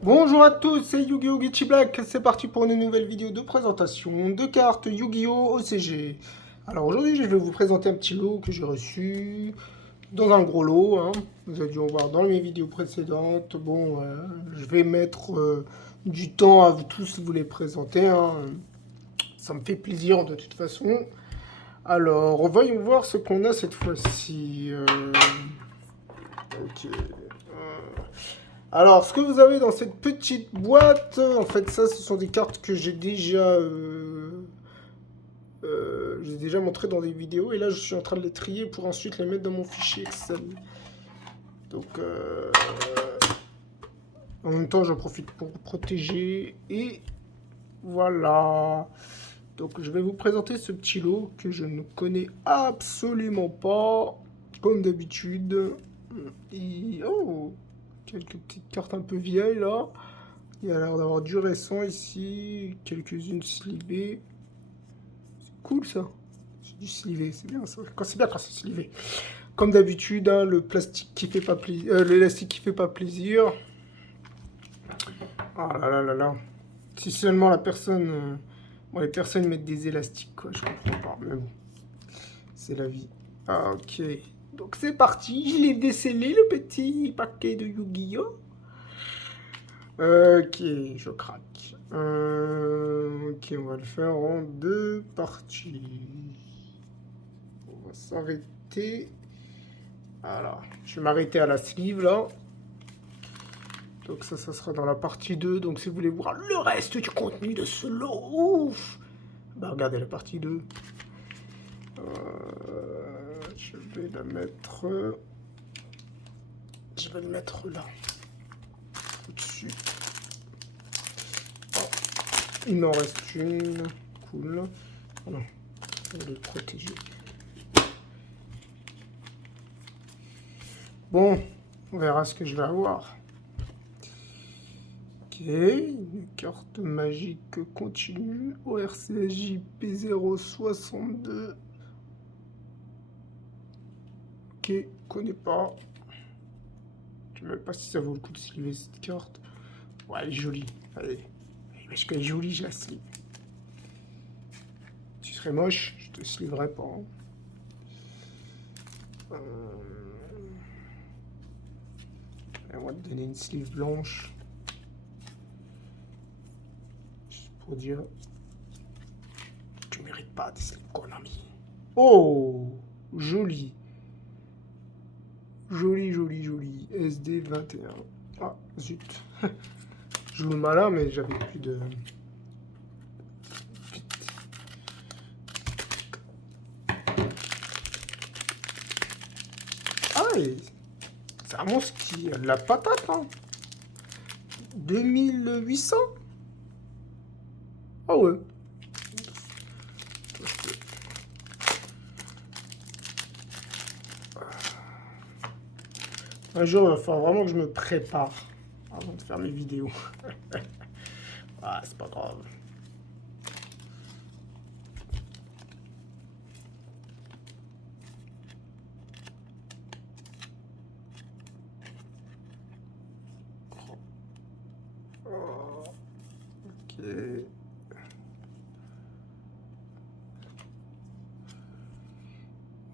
Bonjour à tous, c'est Yu-Gi-Oh! Geechi Black, c'est parti pour une nouvelle vidéo de présentation de cartes Yu-Gi-Oh! OCG. Alors aujourd'hui, je vais vous présenter un petit lot que j'ai reçu dans un gros lot, hein. Vous avez dû en voir dans mes vidéos précédentes. Bon, je vais mettre du temps à vous tous vous les présenter, hein. Ça me fait plaisir de toute façon. Alors, voyons voir ce qu'on a cette fois-ci. Ok. Alors, ce que vous avez dans cette petite boîte, en fait, ça, ce sont des cartes que j'ai déjà montrées dans des vidéos. Et là, je suis en train de les trier pour ensuite les mettre dans mon fichier Excel. Donc, en même temps, j'en profite pour protéger. Et voilà. Donc, je vais vous présenter ce petit lot que je ne connais absolument pas, comme d'habitude. Oh, quelques petites cartes un peu vieilles là. Il y a l'air d'avoir du récent ici, quelques-unes slivées. C'est cool ça. C'est du slivé, c'est bien ça. C'est bien quand c'est slivé. Comme d'habitude, hein, le plastique qui fait pas plaisir, l'élastique qui fait pas plaisir. Ah là là là là. Si seulement la personne, bon, les personnes mettent des élastiques quoi, je comprends pas. Mais bon, c'est la vie. Ah, ok. Donc c'est parti, je l'ai décellé le petit paquet de Yu-Gi-Oh! Ok, je craque. Ok, on va le faire en deux parties. On va s'arrêter. Voilà, je vais m'arrêter à la sleeve là. Donc ça sera dans la partie 2. Donc si vous voulez voir le reste du contenu de ce lot, ouf, bah regardez la partie 2. Je vais la mettre... Je vais le mettre là. Au-dessus. Oh, il m'en reste une. Cool. Oh non, je vais le protéger. Bon, on verra ce que je vais avoir. Ok, une carte magique continue. ORCSJ P062. Ok, connais pas. Je ne sais même pas si ça vaut le coup de sliver cette carte. Ouais, elle est jolie. Allez, parce qu'elle est jolie, je la slive. Tu serais moche, je te sliverais pas. Hein. On va te donner une sleeve blanche. Juste pour dire. Tu mérites pas des sleeves Konami. Oh, joli. Joli, joli, joli. SD21. Ah, zut. Je joue le malin, mais j'avais plus de... Ah ouais, c'est un monstre qui a de la patate, hein. 2800. Ah ouais. Un jour, il va falloir vraiment que je me prépare avant de faire mes vidéos. Ah, c'est pas grave. Ok.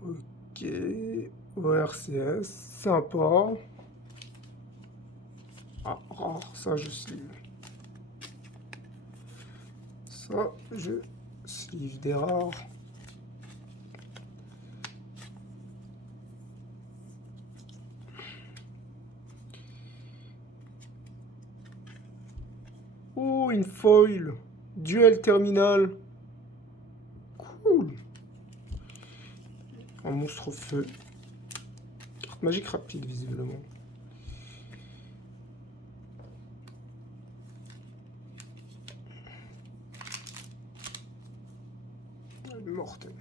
Ok. ORCS, sympa. Ah, rare, ça je sleeve. Ça, je sleeve des rares. Oh, une foil. Duel terminal. Cool. Un monstre feu. Carte magique rapide, visiblement. Mortel.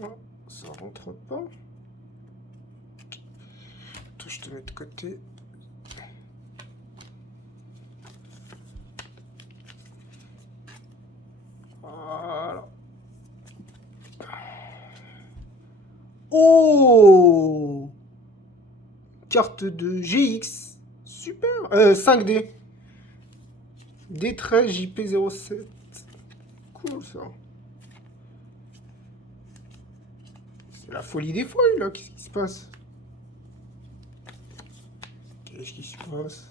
Ah, ça rentre pas. Toi, je te mets de côté. Voilà. Oh! Carte de GX. Super. 5D. D13 JP07. Cool ça. C'est la folie des folies là. Qu'est-ce qui se passe? Qu'est-ce qui se passe?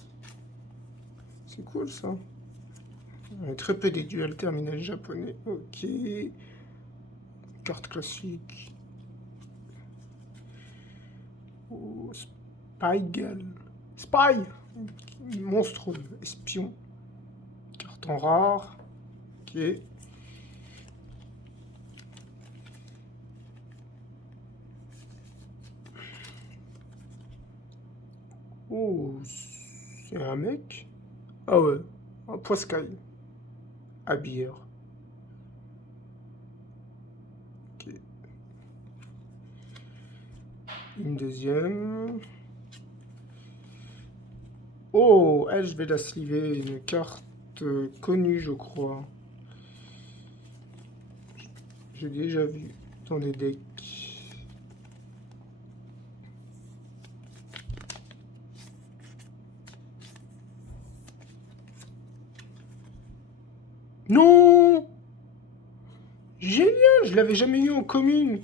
C'est cool ça. On a très peu des duels terminal japonais. Ok. Carte classique. Oh, Spy. Spy. Monstre espion. Carte en rare. Ok. Oh, c'est un mec. Ah ouais, un poiscaille. Habilleur. Ok. Une deuxième. Oh, elle, je vais la sliver. Une carte connue, je crois. J'ai déjà vu dans des decks. Non! Génial, je l'avais jamais eu en commune.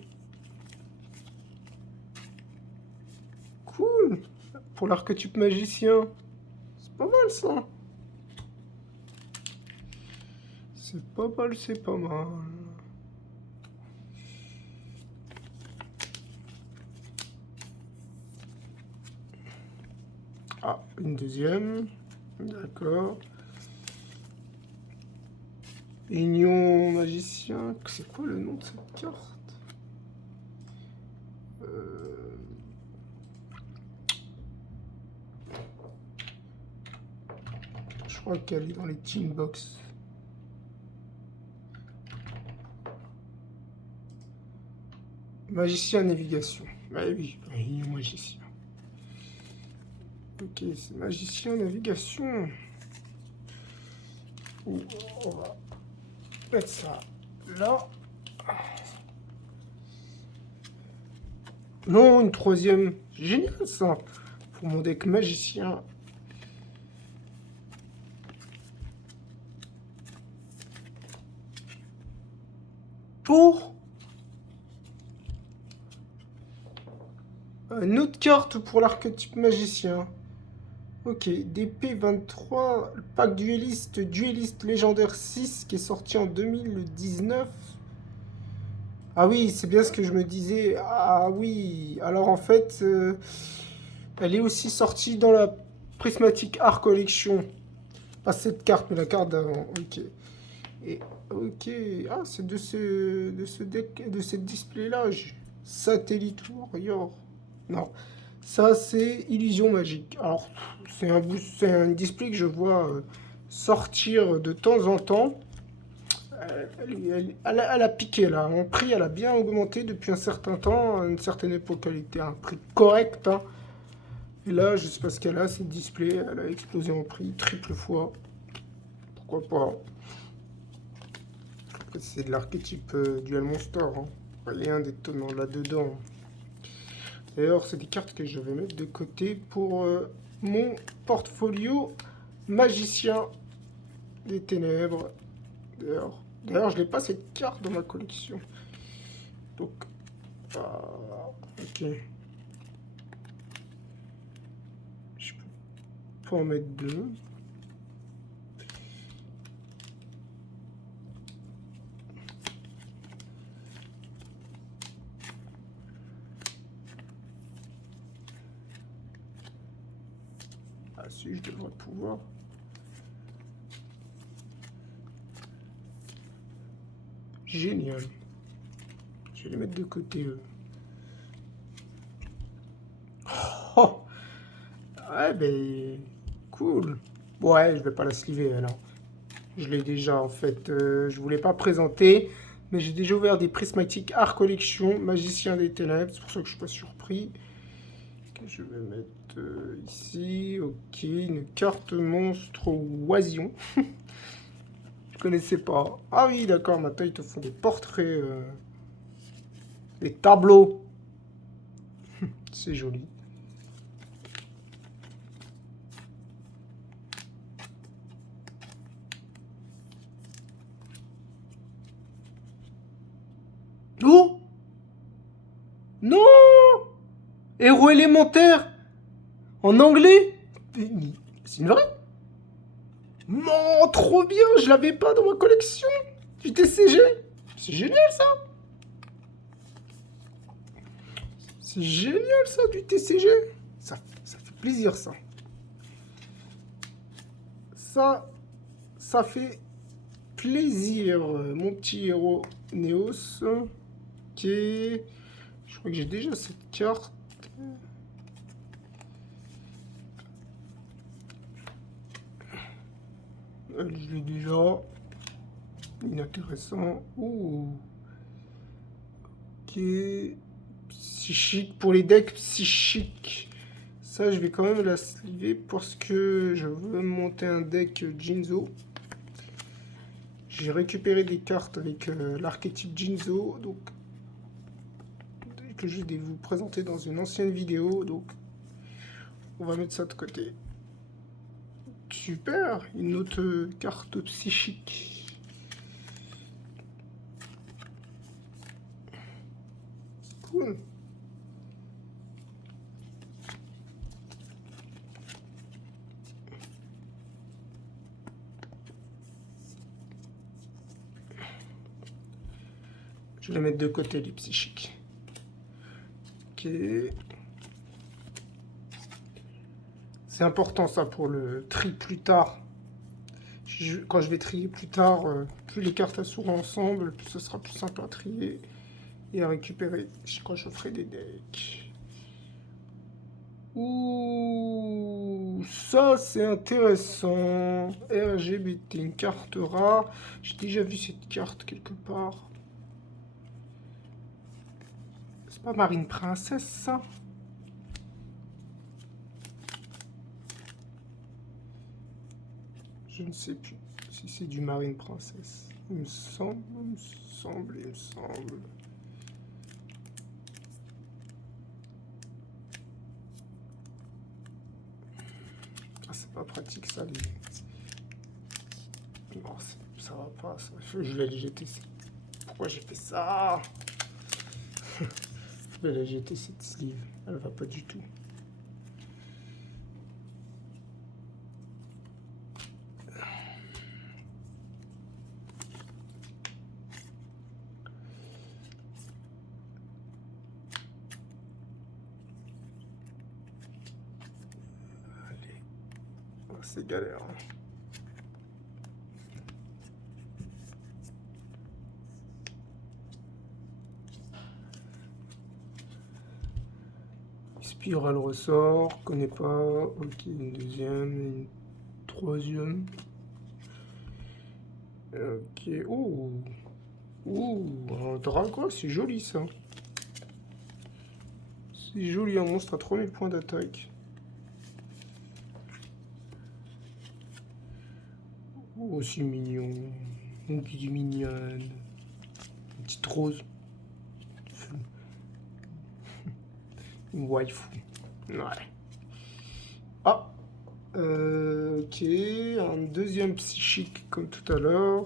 Cool. Pour l'archétype magicien. C'est pas mal ça. C'est pas mal, c'est pas mal. Ah, une deuxième. D'accord. Union magicien. C'est quoi le nom de cette carte? Je crois qu'elle est dans les team box. Magicien navigation. Bah oui, Union magicien. Ok, c'est magicien navigation. On va mettre ça là. Non, une troisième. Génial ça. Pour mon deck magicien. Pour une autre carte pour l'archétype magicien. Ok, DP23, le pack dueliste légendaire 6 qui est sorti en 2019. Ah oui, c'est bien ce que je me disais. Ah oui, alors en fait, elle est aussi sortie dans la Prismatic Art Collection. Pas cette carte, mais la carte d'avant. Ok. Et ok, ah c'est de ce deck, de cette display là. Satellite Warrior. Non, ça c'est Illusion Magique. Alors c'est un display que je vois sortir de temps en temps. Elle a piqué là. En prix, elle a bien augmenté depuis un certain temps. À une certaine époque, elle était à un prix correct, hein. Et là, je sais pas ce qu'elle a, cette display. Elle a explosé en prix triple fois. Pourquoi pas? C'est de l'archétype Duel Monster, hein. Rien d'étonnant là-dedans. D'ailleurs, c'est des cartes que je vais mettre de côté pour mon portfolio magicien des ténèbres. D'ailleurs, je n'ai pas cette carte dans ma collection. Donc, ok. Je peux pas en mettre deux. Ah si, je devrais pouvoir. Génial. Je vais les mettre de côté, eux. Oh! Ouais, ben... Cool. Ouais, je vais pas la sliver, alors. Je l'ai déjà, en fait. Je voulais pas présenter, mais j'ai déjà ouvert des Prismatic Art Collection, Magicien des Ténèbres. C'est pour ça que je suis pas surpris. Okay, je vais mettre ici. Ok, une carte monstre oision. Je connaissais pas. Ah oui, d'accord, maintenant ils te font des portraits, des tableaux. C'est joli. Oh! Non! Héros élémentaire! En anglais? C'est une vraie? Non, trop bien! Je l'avais pas dans ma collection! Du TCG! C'est génial ça! C'est génial ça, du TCG! Ça fait plaisir ça. Ça fait plaisir. Mon petit héros Néos. Ok. Je crois que j'ai déjà cette carte. Je l'ai déjà. Inintéressant. Ouh. Ok. Psychique. Pour les decks psychiques. Ça, je vais quand même la sliver parce que je veux monter un deck Jinzo. J'ai récupéré des cartes avec l'archétype Jinzo. Donc, que je vais vous présenter dans une ancienne vidéo. Donc, on va mettre ça de côté. Super, une autre carte psychique. Cool. Je vais les mettre de côté, les psychiques. Ok. C'est important ça pour le tri plus tard. Quand je vais trier plus tard, plus les cartes seront ensemble, plus ce sera plus simple à trier et à récupérer quand je ferai des decks. Ouh, ça c'est intéressant. RGBT, une carte rare. J'ai déjà vu cette carte quelque part. C'est pas Marine Princesse ça? Je ne sais plus si c'est du Marine Princesse. Il me semble. Ah, c'est pas pratique ça. Non, ça va pas. Je vais aller jeter. Pourquoi j'ai fait ça? Je vais aller jeter cette sleeve. Elle va pas du tout. C'est galère. Spirale ressort, connais pas. Ok, une deuxième, une troisième. Ok, oh, un dragon, c'est joli ça. C'est joli, un monstre à 3000 points d'attaque. Oh, c'est mignon. Une petite mignonne. Une petite rose. Une waifu. Ouais. Ah. Ok. Un deuxième psychique comme tout à l'heure.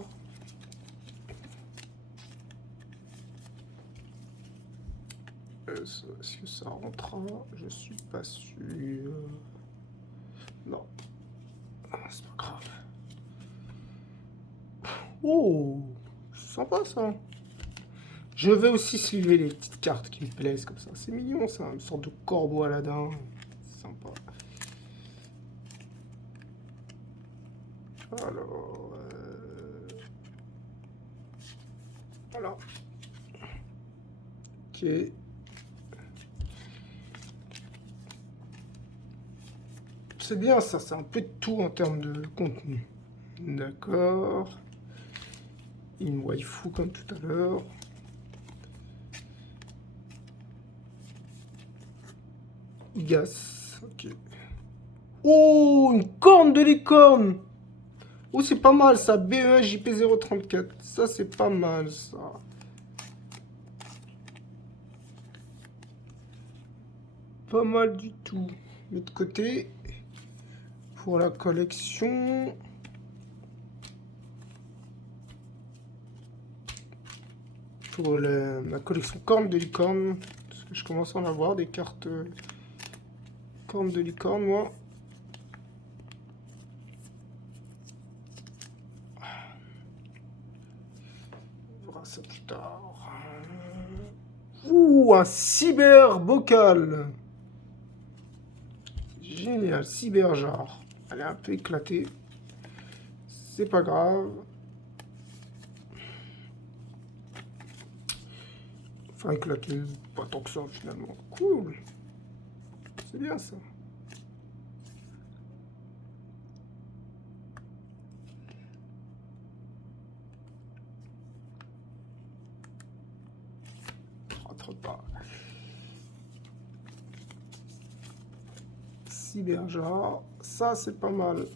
Est-ce que ça rentrera? Je suis pas sûr. Non. Ah, c'est pas grave. Oh, sympa ça. Je vais aussi sliver les petites cartes qui me plaisent comme ça. C'est mignon ça, une sorte de corbeau Aladdin. Sympa. Alors... Voilà. Ok. C'est bien ça, c'est un peu de tout en termes de contenu. D'accord. Une waifu comme tout à l'heure. Igas. Ok. Oh, une corne de licorne. Oh, c'est pas mal ça. BE1 JP034. Ça, c'est pas mal ça. pas mal du tout. Mais de côté, pour la collection... Pour ma collection cornes de licorne, parce que je commence à en avoir des cartes cornes de licorne, moi. On verra ça plus tard. Ouh, un cyber bocal. Génial, cyber jar. Elle est un peu éclatée. C'est pas grave. Enfin, éclatée, pas tant que ça finalement. Cool. C'est bien ça. Rentre pas. Cyberjar, ça c'est pas mal.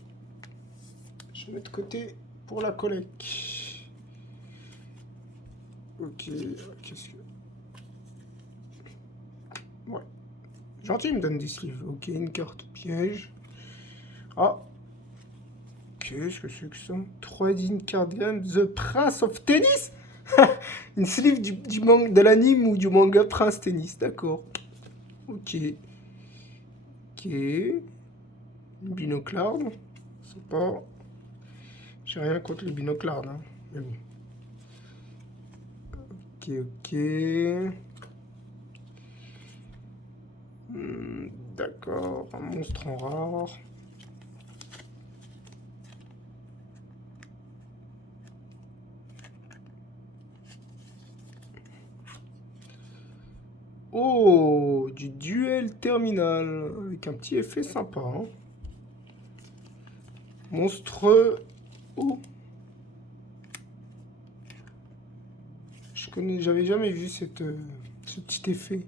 Je mets de côté pour la collecte. Ok, qu'est-ce que... Ouais. Gentil, il me donne des sleeves. Ok, une carte piège. Ah. Qu'est-ce que c'est que ça? 3D card game, The Prince of Tennis. Une sleeve de l'anime ou du manga Prince Tennis, d'accord. Ok. Ok. Une binoclarde. C'est pas... J'ai rien contre les binoclardes, hein. Mais bon. Ok, ok. D'accord, un monstre en rare. Oh, du duel terminal, avec un petit effet sympa, hein. Monstre... Oh. J'avais jamais vu ce petit effet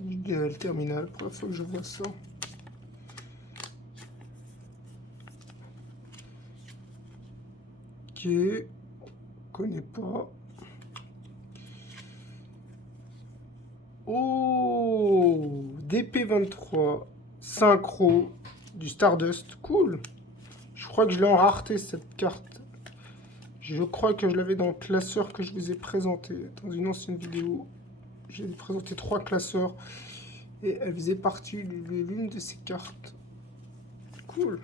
du duel terminal. Première fois que je vois ça. Ok, connais pas. Oh, DP23, synchro, du Stardust, cool. Je crois que je l'ai en rareté cette carte. Je crois que je l'avais dans le classeur que je vous ai présenté dans une ancienne vidéo. J'ai présenté 3 classeurs et elle faisait partie de l'une de ces cartes. Cool.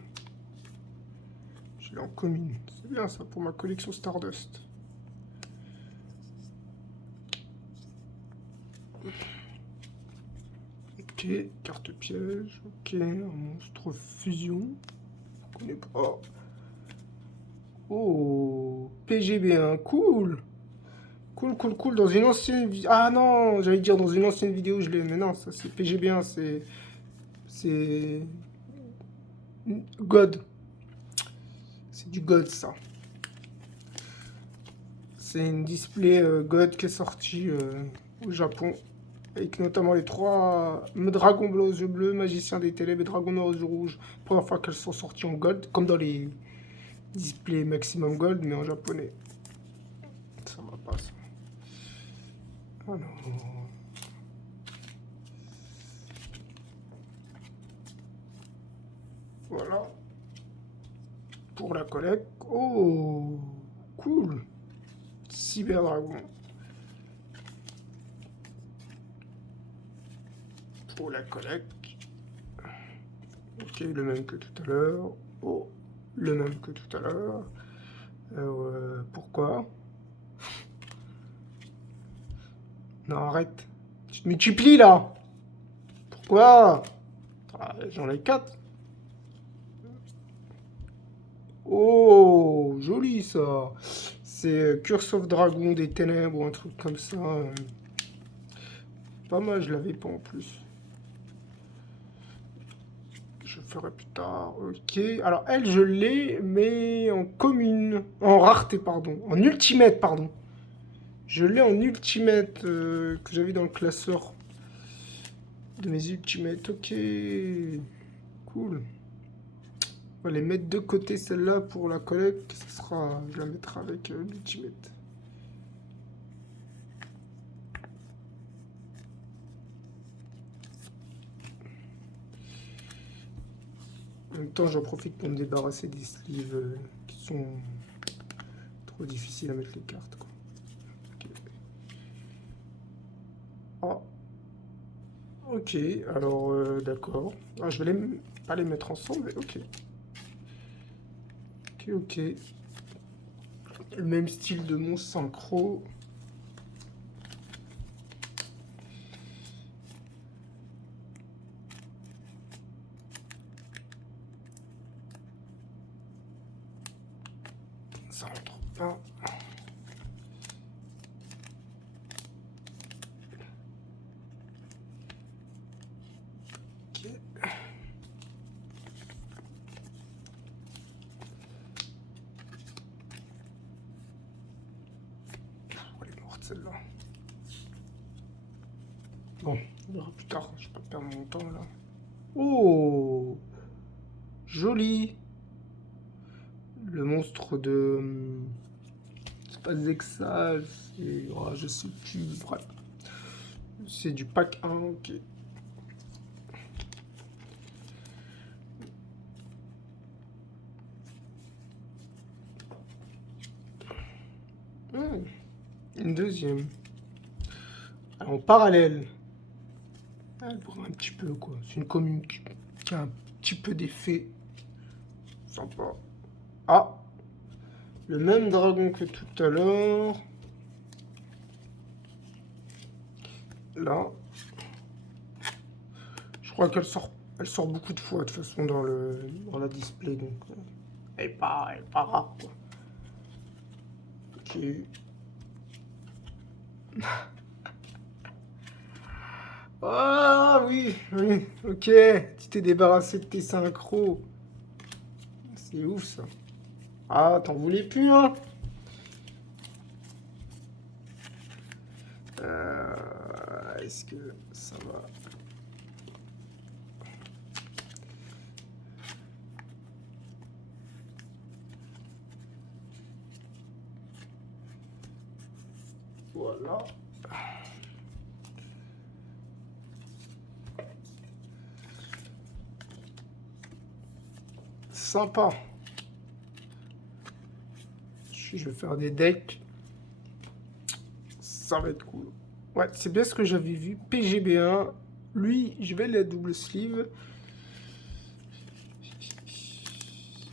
Je l'ai en commune. C'est bien ça pour ma collection Stardust. Ok, carte piège. Ok, un monstre fusion. Je connais pas. Oh, PGB1, cool. Cool, cool, cool. Dans une ancienne vidéo. Ah non, j'allais dire dans une ancienne vidéo, je l'ai. Mais non, ça c'est PGB1, c'est. God. C'est du God, ça. C'est une display God qui est sortie au Japon. Avec notamment les 3 dragons bleus aux yeux bleus, magicien des ténèbres et dragons noirs aux yeux rouges. Première fois qu'elles sont sorties en Gold, comme dans les displays Maximum Gold, mais en japonais. Ça va pas, ça. Alors... Voilà. Pour la collecte. Oh, cool. Cyber Dragon. Pour la collecte. Ok, le même que tout à l'heure. Oh, le même que tout à l'heure. Pourquoi? Non, arrête. Tu te multiplies là. Pourquoi? Ah, j'en ai 4. Oh, joli ça. C'est Curse of Dragon des Ténèbres ou un truc comme ça. Pas mal, je l'avais pas en plus. Je ferai plus tard. Ok. Alors, elle, je l'ai, mais en commune. En rareté, pardon. En ultimate, pardon. Je l'ai en ultimate que j'avais dans le classeur de mes ultimates. Ok. Cool. On va les mettre de côté, celle-là, pour la collecte. Ça sera, je la mettrai avec l'ultimate. En même temps, j'en profite pour me débarrasser des sleeves qui sont trop difficiles à mettre les cartes, quoi. Ok. Ah. Ok, alors d'accord. Ah, je vais pas les mettre ensemble, mais ok. Ok. Le même style de mon synchro. Ça rentre pas. Ok. Oh, elle est morte celle-là. Bon, on verra plus tard. Je vais pas perdre mon temps là. Oh, joli. Le monstre de... C'est pas Zexal, c'est... Oh, je sais plus. Bref. C'est du pack 1, ok. Une deuxième. Alors, en parallèle. Pour un petit peu, quoi. C'est une commune qui a un petit peu d'effet. Sympa. Ah, le même dragon que tout à l'heure. Là. Je crois qu'elle sort beaucoup de fois, de toute façon, dans la display. Donc, elle est pas rare, quoi. Ok. Ah oui, oui, ok. Tu t'es débarrassé de tes synchros. C'est ouf, ça. Ah, t'en voulais plus, hein? Est-ce que ça va? Voilà. Sympa. Je vais faire des decks. Ça va être cool. Ouais, c'est bien ce que j'avais vu. PGB1. Lui, je vais la double sleeve.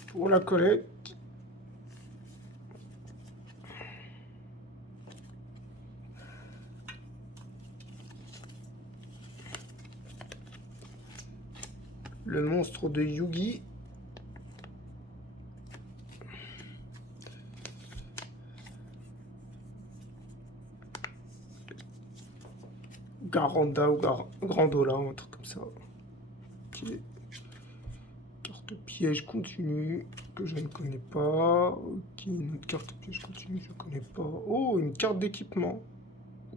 Pour la collecte. Le monstre de Yugi. Garanda ou Grandola, un truc comme ça. Ok. Carte piège continue, que je ne connais pas. Ok, une autre carte piège continue, je ne connais pas. Oh, une carte d'équipement.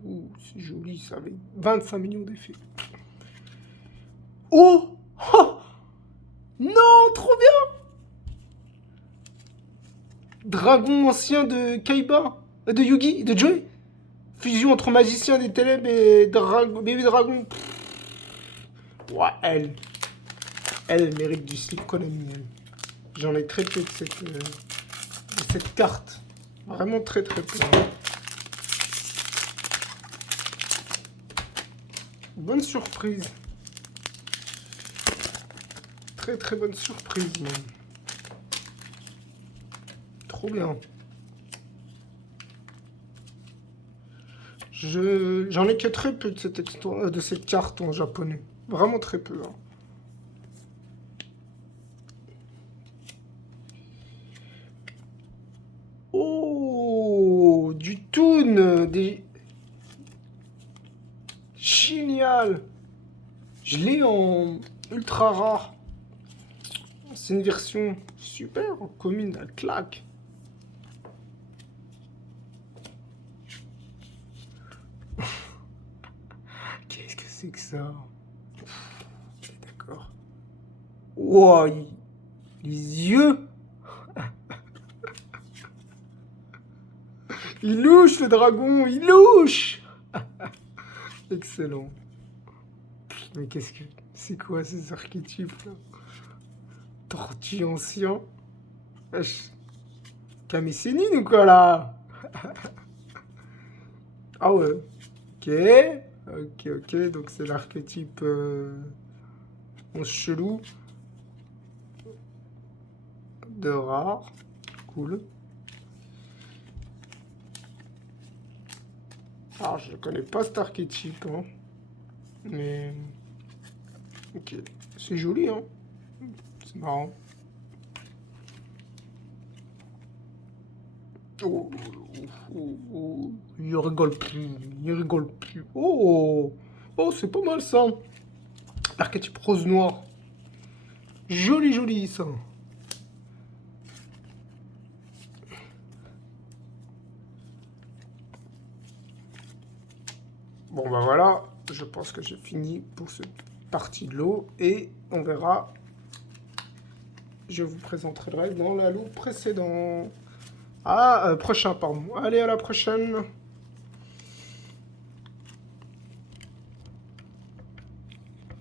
Oh, c'est joli, ça avec 25 millions d'effets. Oh, oh non, trop bien. Dragon ancien de Kaiba, de Yugi, de Joey. Fusion entre magicien des ténèbres et bébé dragon. Ouais, elle mérite du slip Konami. J'en ai très peu de cette carte. Vraiment très très peu. Bonne surprise. Très très bonne surprise même. Trop bien. J'en ai que très peu de cette carte en japonais. Vraiment très peu. Hein. Oh, du Toon, génial. Je l'ai en ultra rare. C'est une version super commune, elle claque. Qu'est-ce que c'est que ça? Ok, d'accord. Wow, les yeux. Il louche le dragon, il louche. Excellent. Mais qu'est-ce que... C'est quoi ces archétypes là? Tortue ancien. Wesh. Camille Sénine ou quoi là? Ah ouais. Ok. Ok. Donc c'est l'archétype chelou. De rare. Cool. Alors je connais pas cet archétype. Hein. Mais... Ok. C'est joli hein. C'est marrant. Oh, il rigole plus, il rigole plus. Oh, oh, c'est pas mal ça. L'archétype rose noir. Joli ça. Bon bah voilà, je pense que j'ai fini pour cette partie de l'eau et on verra. Je vous présenterai le reste dans la loupe précédent. Ah, prochain, pardon. Allez, à la prochaine.